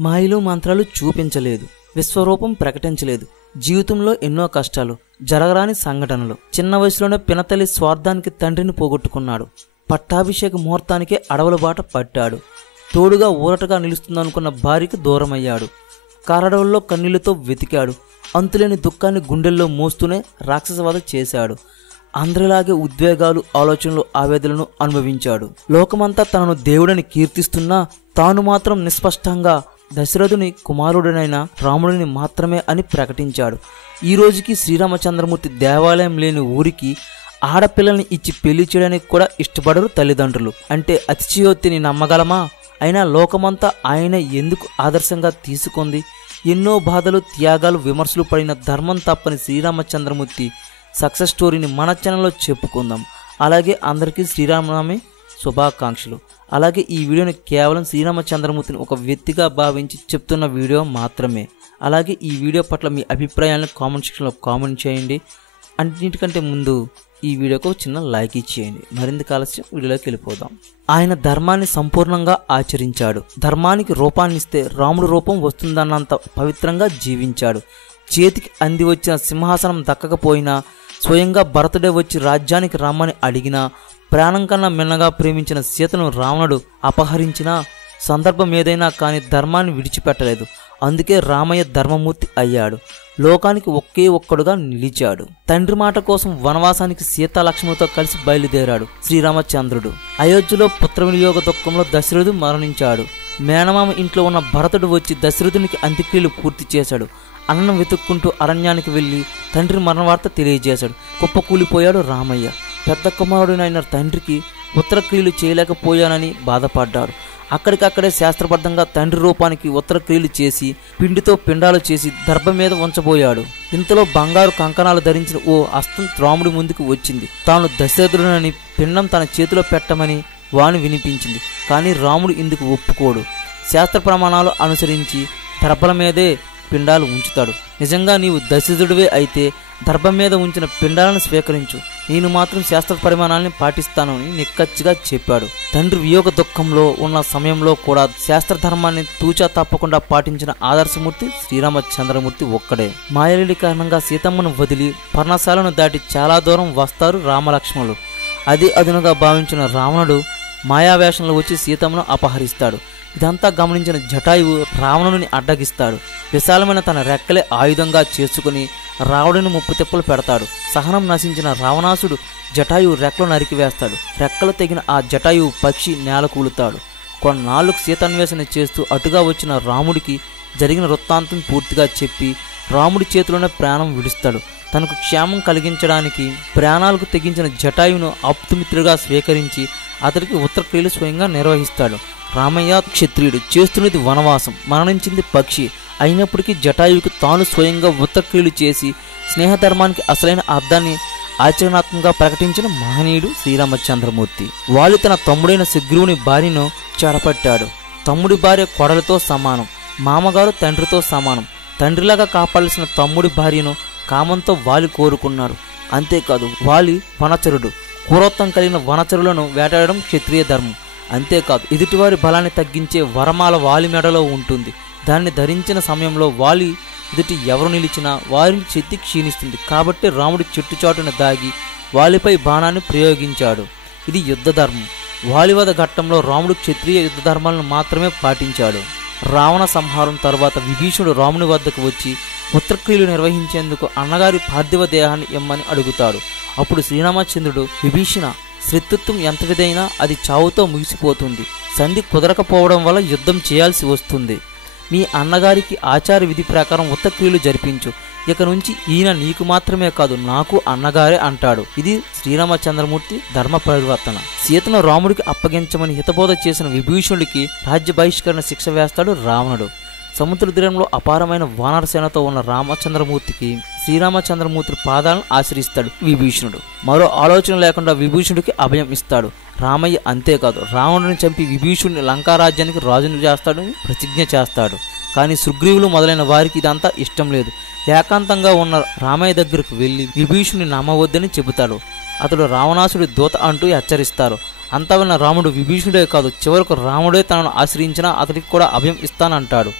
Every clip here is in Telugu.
మాయలు మంత్రాలు చూపించలేదు, విశ్వరూపం ప్రకటించలేదు. జీవితంలో ఎన్నో కష్టాలు, జరగరాని సంఘటనలు. చిన్న వయసులోనే పినతల్లి స్వార్థానికి తండ్రిని పోగొట్టుకున్నాడు. పట్టాభిషేక ముహూర్తానికే అడవుల బాట పట్టాడు. తోడుగా ఊరటగా నిలుస్తుందనుకున్న భార్యకి దూరమయ్యాడు. కారడవుల్లో కన్నీళ్లతో వెతికాడు. అంతులేని దుఃఖాన్ని గుండెల్లో మోస్తూనే రాక్షసవధ చేశాడు. అందరిలాగే ఉద్వేగాలు, ఆలోచనలు, ఆవేదనలను అనుభవించాడు. లోకమంతా తనను దేవుడని కీర్తిస్తున్నా తాను మాత్రం నిస్పష్టంగా దశరథుని కుమారుడనైన రాముడిని మాత్రమే అని ప్రకటించాడు. ఈ రోజుకి శ్రీరామచంద్రమూర్తి దేవాలయం లేని ఊరికి ఆడపిల్లల్ని ఇచ్చి పెళ్లి చేయడానికి కూడా ఇష్టపడరు తల్లిదండ్రులు. అంటే అతిశయోక్తిని నమ్మగలమా? అయినా లోకమంతా ఆయన ఎందుకు ఆదర్శంగా తీసుకుంది? ఎన్నో బాధలు, త్యాగాలు, విమర్శలు పడిన ధర్మం తప్పని శ్రీరామచంద్రమూర్తి సక్సెస్ స్టోరీని మన ఛానల్లో చెప్పుకుందాం. అలాగే అందరికీ శ్రీరామనవమి శుభాకాంక్షలు. అలాగే ఈ వీడియోని కేవలం శ్రీరామచంద్రమూర్తిని ఒక వ్యక్తిగా భావించి చెప్తున్న వీడియో మాత్రమే. అలాగే ఈ వీడియో పట్ల మీ అభిప్రాయాలను కామెంట్ సెక్షన్లో కామెంట్ చేయండి. అన్నిటికంటే ముందు ఈ వీడియోకు చిన్న లైక్ ఇచ్చేయండి. మరింత ఆలస్యం వీడియోలోకి వెళ్ళిపోదాం. ఆయన ధర్మాన్ని సంపూర్ణంగా ఆచరించాడు. ధర్మానికి రూపాన్నిస్తే రాముడు రూపం వస్తుందన్నంత పవిత్రంగా జీవించాడు. చేతికి అంది వచ్చిన సింహాసనం దక్కకపోయినా స్వయంగా భరతుడే వచ్చి రాజ్యానికి రమ్మని అడిగినా, ప్రాణం కన్నా మిన్నగా ప్రేమించిన సీతను రావణుడు అపహరించిన సందర్భం ఏదైనా కానీ ధర్మాన్ని విడిచిపెట్టలేదు. అందుకే రామయ్య ధర్మమూర్తి అయ్యాడు. లోకానికి ఒకే ఒక్కడుగా నిలిచాడు. తండ్రి మాట కోసం వనవాసానికి సీతాలక్ష్మణులతో కలిసి బయలుదేరాడు శ్రీరామచంద్రుడు. అయోధ్యలో పుత్ర వినియోగ దుఃఖంలో దశరథుడు మరణించాడు. మేనమామ ఇంట్లో ఉన్న భరతుడు వచ్చి దశరథునికి అంత్యక్రియలు పూర్తి చేశాడు. అన్నం వెతుక్కుంటూ అరణ్యానికి వెళ్ళి తండ్రి మరణ వార్త తెలియజేశాడు. కుప్పకూలిపోయాడు రామయ్య. పెద్ద కుమారుడినైన తండ్రికి ఉత్తరక్రియలు చేయలేకపోయానని బాధపడ్డాడు. అక్కడికక్కడే శాస్త్రబద్ధంగా తండ్రి రూపానికి ఉత్తరక్రియలు చేసి పిండితో పిండాలు చేసి దర్భ మీద ఉంచబోయాడు. ఇంతలో బంగారు కంకణాలు ధరించిన ఓ హస్తం రాముడి ముందుకు వచ్చింది. తాను దశరథుడనని పిండం తన చేతిలో పెట్టమని వాణి వినిపించింది. కానీ రాముడు ఇందుకు ఒప్పుకోడు. శాస్త్ర ప్రమాణాలు అనుసరించి దర్భల మీదే పిండాలు ఉంచుతాడు. నిజంగా నీవు దశరథుడివే అయితే దర్భం మీద ఉంచిన పిండాలను స్వీకరించు, నేను మాత్రం శాస్త్ర పరిమాణాలని పాటిస్తానని నిక్కచ్చిగా చెప్పాడు. తండ్రి వియోగ దుఃఖంలో ఉన్న సమయంలో కూడా శాస్త్ర ధర్మాన్ని తూచా తప్పకుండా పాటించిన ఆదర్శమూర్తి శ్రీరామచంద్రమూర్తి ఒక్కడే. మాయలేడి కారణంగా సీతమ్మను వదిలి పర్ణశాలను దాటి చాలా దూరం వస్తారు రామలక్ష్మణులు. అదే అదునుగా భావించిన రావణుడు మాయావేషంలో వచ్చి సీతమ్మను అపహరిస్తాడు. ఇదంతా గమనించిన జటాయువు రావణుని అడ్డగిస్తాడు. విశాలమైన తన రెక్కలే ఆయుధంగా చేసుకుని రావణుని ముప్పు తిప్పలు పెడతాడు. సహనం నశించిన రావణాసుడు జటాయువు రెక్కలు నరికివేస్తాడు. రెక్కలు తెగిన ఆ జటాయువు పక్షి నేల కూలుతాడు. కొన్నాళ్లకు సీతాన్వేషణ చేస్తూ అటుగా వచ్చిన రాముడికి జరిగిన వృత్తాంతం పూర్తిగా చెప్పి రాముడి చేతిలోనే ప్రాణం విడుస్తాడు. తనకు క్షేమం కలిగించడానికి ప్రాణాలకు తెగించిన జటాయువును ఆప్తుమిత్రుగా స్వీకరించి అతడికి ఉత్తరక్రియలు స్వయంగా నిర్వహిస్తాడు. రామయ్య క్షత్రియుడు, చేస్తున్నది వనవాసం, మరణించింది పక్షి. అయినప్పటికీ జటాయువుకి తాను స్వయంగా ఉత్తరక్రియలు చేసి స్నేహధర్మానికి అసలైన అర్థాన్ని ఆచరణాత్మకంగా ప్రకటించిన మహనీయుడు శ్రీరామచంద్రమూర్తి. వాలి తన తమ్ముడైన సుగ్రీవుని భార్యను చెరపట్టాడు. తమ్ముడి భార్య కొడలతో సమానం, మామగారు తండ్రితో సమానం. తండ్రిలాగా కాపాడాల్సిన తమ్ముడి భార్యను కామంతో వాలి కోరుకున్నాడు. అంతేకాదు వాలి వనచరుడు. క్రూరత్వం కలిగిన వనచరులను వేటాడడం క్షత్రియ ధర్మం. అంతేకాదు ఎదుటివారి బలాన్ని తగ్గించే వరమాల వాలి మెడలో ఉంటుంది. దాన్ని ధరించిన సమయంలో వాలి ఎదుటి ఎవరు నిలిచినా వారిని శక్తి క్షీణిస్తుంది. కాబట్టి రాముడి చెట్టుచాటున దాగి వాలిపై బాణాన్ని ప్రయోగించాడు. ఇది యుద్ధ ధర్మం. వాలివధ ఘట్టంలో రాముడు క్షత్రియ యుద్ధ ధర్మాలను మాత్రమే పాటించాడు. రావణ సంహారం తర్వాత విభీషణుడు రాముని వద్దకు వచ్చి ఉత్తరక్రియలు నిర్వహించేందుకు అన్నగారి పార్థివ దేహాన్ని ఇమ్మని అడుగుతాడు. అప్పుడు శ్రీరామచంద్రుడు, విభీషణ, శత్రుత్వం ఎంతటిదైనా అది చావుతో ముగిసిపోతుంది. సంధి కుదరకపోవడం వల్ల యుద్ధం చేయాల్సి వస్తుంది. మీ అన్నగారికి ఆచార విధి ప్రకారం ఉత్తరక్రియలు జరిపించు. ఇక నుంచి ఈయన నీకు మాత్రమే కాదు నాకు అన్నగారే అంటాడు. ఇది శ్రీరామచంద్రమూర్తి ధర్మ పరివర్తన. సీతను రాముడికి అప్పగించమని హితబోధ చేసిన విభీషణుడికి రాజ్య బహిష్కరణ శిక్ష వేస్తాడు రావణుడు. సముద్ర తీరంలో అపారమైన వానరసేనతో ఉన్న రామచంద్రమూర్తికి శ్రీరామచంద్రమూర్తి పాదాలను ఆశ్రయిస్తాడు విభీషణుడు. మరో ఆలోచన లేకుండా విభీషణుడికి అభయం ఇస్తాడు రామయ్య. అంతేకాదు రావణుడిని చంపి విభీషణుడిని లంకారాజ్యానికి రాజును చేస్తాడని ప్రతిజ్ఞ చేస్తాడు. కానీ సుగ్రీవులు మొదలైన వారికి ఇదంతా ఇష్టం లేదు. ఏకాంతంగా ఉన్న రామయ్య దగ్గరకు వెళ్లి విభీషణుని నమ్మవద్దని చెబుతాడు. అతడు రావణాసుడి దూత అంటూ హెచ్చరిస్తారు. అంతా విన్న రాముడు విభీషణుడే కాదు చివరకు రాముడే తనను ఆశ్రయించినా అతడికి కూడా అభయం ఇస్తానంటాడు.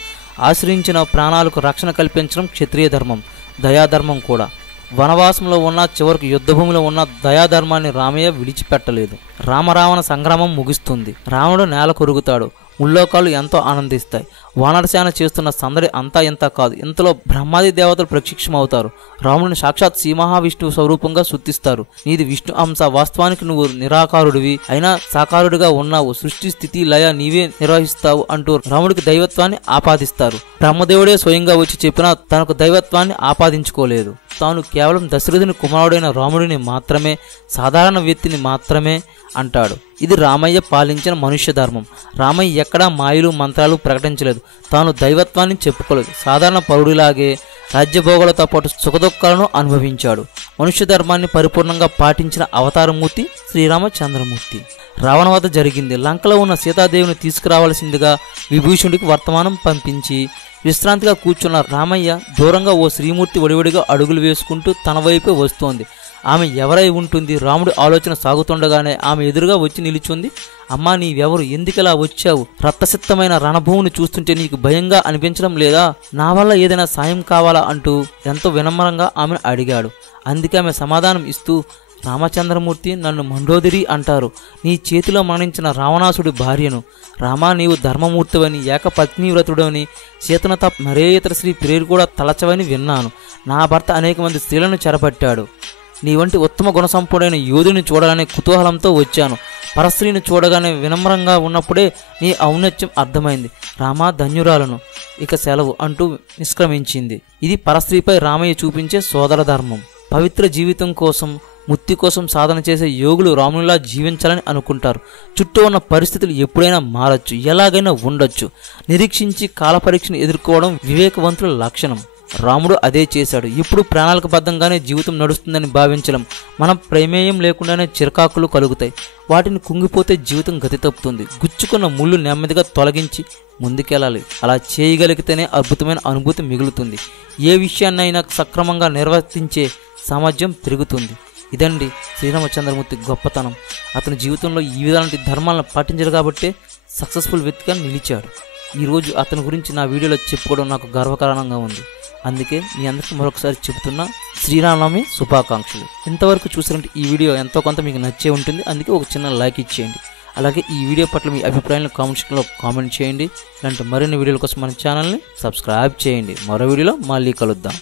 ఆశ్రయించిన ప్రాణాలకు రక్షణ కల్పించడం క్షత్రియ ధర్మం, దయాధర్మం కూడా. వనవాసంలో ఉన్న చివరికి యుద్ధభూమిలో ఉన్న దయాధర్మాన్ని రామయ్య విడిచిపెట్టలేదు. రామరావణ సంగ్రామం ముగుస్తుంది. రావణుడు నేల కొరుగుతాడు. ముల్లోకాలు ఎంతో ఆనందిస్తాయి. వానరసేన చేస్తున్న సందడి అంతా ఇంత కాదు. ఇంతలో బ్రహ్మాది దేవతలు ప్రత్యక్షమవుతారు. రాముడిని సాక్షాత్ శ్రీ మహావిష్ణువు స్వరూపంగా స్తుతిస్తారు. నీది విష్ణు అంశ, వాస్తవానికి నువ్వు నిరాకారుడివి, అయినా సాకారుడిగా ఉన్నావు. సృష్టి స్థితి లయ నీవే నిర్వహిస్తావు అంటూ రాముడికి దైవత్వాన్ని ఆపాదిస్తారు. బ్రహ్మదేవుడే స్వయంగా వచ్చి చెప్పినా తనకు దైవత్వాన్ని ఆపాదించుకోలేదు. తాను కేవలం దశరథుని కుమారుడైన రాముడిని మాత్రమే, సాధారణ వ్యక్తిని మాత్రమే అంటాడు. ఇది రామయ్య పాలించిన మనుష్య ధర్మం. రామయ్య ఎక్కడా మాయలు మంత్రాలు ప్రకటించలేదు. తాను దైవత్వాన్ని చెప్పుకోలేదు. సాధారణ పౌరుడిలాగే రాజ్యభోగాలతో పాటు సుఖదుఖాలను అనుభవించాడు. మనుష్య ధర్మాన్ని పరిపూర్ణంగా పాటించిన అవతారమూర్తి శ్రీరామచంద్రమూర్తి. రావణవధ జరిగింది. లంకలో ఉన్న సీతాదేవిని తీసుకురావాల్సిందిగా విభీషణుడికి వర్తమానం పంపించి విశ్రాంతిగా కూర్చున్న రామయ్య దూరంగా ఓ శ్రీమూర్తి వడివడిగా అడుగులు వేసుకుంటూ తన వైపే వస్తోంది. ఆమె ఎవరై ఉంటుంది? రాముడి ఆలోచన సాగుతుండగానే ఆమె ఎదురుగా వచ్చి నిలుచుంది. అమ్మా, నీవెవరు? ఎందుకలా వచ్చావు? రక్తసిద్ధమైన రణభూమిని చూస్తుంటే నీకు భయంగా అనిపించడం లేదా? నా వల్ల ఏదైనా సాయం కావాలా అంటూ ఎంతో వినమ్రంగా ఆమెను అడిగాడు. అందుకే ఆమె సమాధానం ఇస్తూ, రామచంద్రమూర్తి, నన్ను మండోదరి అంటారు. నీ చేతిలో మరణించిన రావణాసుడి భార్యను. రామా, నీవు ధర్మమూర్తివని, ఏకపత్నీవ్రతుడని, సీతను తప్ప మరే ఇతర స్త్రీ పేరు కూడా తలచవని విన్నాను. నా భర్త అనేక మంది స్త్రీలను చెరపట్టాడు. నీ వంటి ఉత్తమ గుణసంపూడైన యోధుని చూడాలనే కుతూహలంతో వచ్చాను. పరస్త్రీని చూడగానే వినమ్రంగా ఉన్నప్పుడే నీ ఔన్నత్యం అర్థమైంది. రామా, ధన్యురాలను, ఇక సెలవు అంటూ నిష్క్రమించింది. ఇది పరస్త్రీపై రామయ్య చూపించే సోదర ధర్మం. పవిత్ర జీవితం కోసం, ముక్తి కోసం సాధన చేసే యోగులు రామునిలా జీవించాలని అనుకుంటారు. చుట్టూ ఉన్న పరిస్థితులు ఎప్పుడైనా మారచ్చు, ఎలాగైనా ఉండొచ్చు. నిరీక్షించి కాలపరీక్షను ఎదుర్కోవడం వివేకవంతుల లక్షణం. రాముడు అదే చేశాడు. ఇప్పుడు ప్రణాళిక బద్ధంగానే జీవితం నడుస్తుందని భావించడం. మనం ప్రమేయం లేకుండానే చిరకాకులు కలుగుతాయి. వాటిని కుంగిపోతే జీవితం గతి తప్పుతుంది. గుచ్చుకున్న ముళ్ళు నెమ్మదిగా తొలగించి ముందుకెళ్ళాలి. అలా చేయగలిగితేనే అద్భుతమైన అనుభూతి మిగులుతుంది. ఏ విషయాన్నైనా సక్రమంగా నిర్వర్తించే సామర్థ్యం పెరుగుతుంది. ఇదండి శ్రీరామచంద్రమూర్తి గొప్పతనం. అతని జీవితంలో ఈ విధాలంటి ధర్మాలను పాటించారు కాబట్టే సక్సెస్ఫుల్ వ్యక్తిగా నిలిచాడు. ఈరోజు అతని గురించి నా వీడియోలో చెప్పుకోవడం నాకు గర్వకారణంగా ఉంది. అందుకే మీ అందరికీ మరొకసారి చెబుతున్నా, శ్రీరామనవమి శుభాకాంక్షలు. ఇంతవరకు చూసినట్టు ఈ వీడియో ఎంతో కొంత మీకు నచ్చే ఉంటుంది. అందుకే ఒక చిన్న లైక్ ఇచ్చేయండి. అలాగే ఈ వీడియో పట్ల మీ అభిప్రాయాలను కామెంట్ సెక్షన్లో కామెంట్ చేయండి. ఇలాంటి మరిన్ని వీడియోల కోసం మన ఛానల్ని సబ్స్క్రైబ్ చేయండి. మరో వీడియోలో మళ్ళీ కలుద్దాం.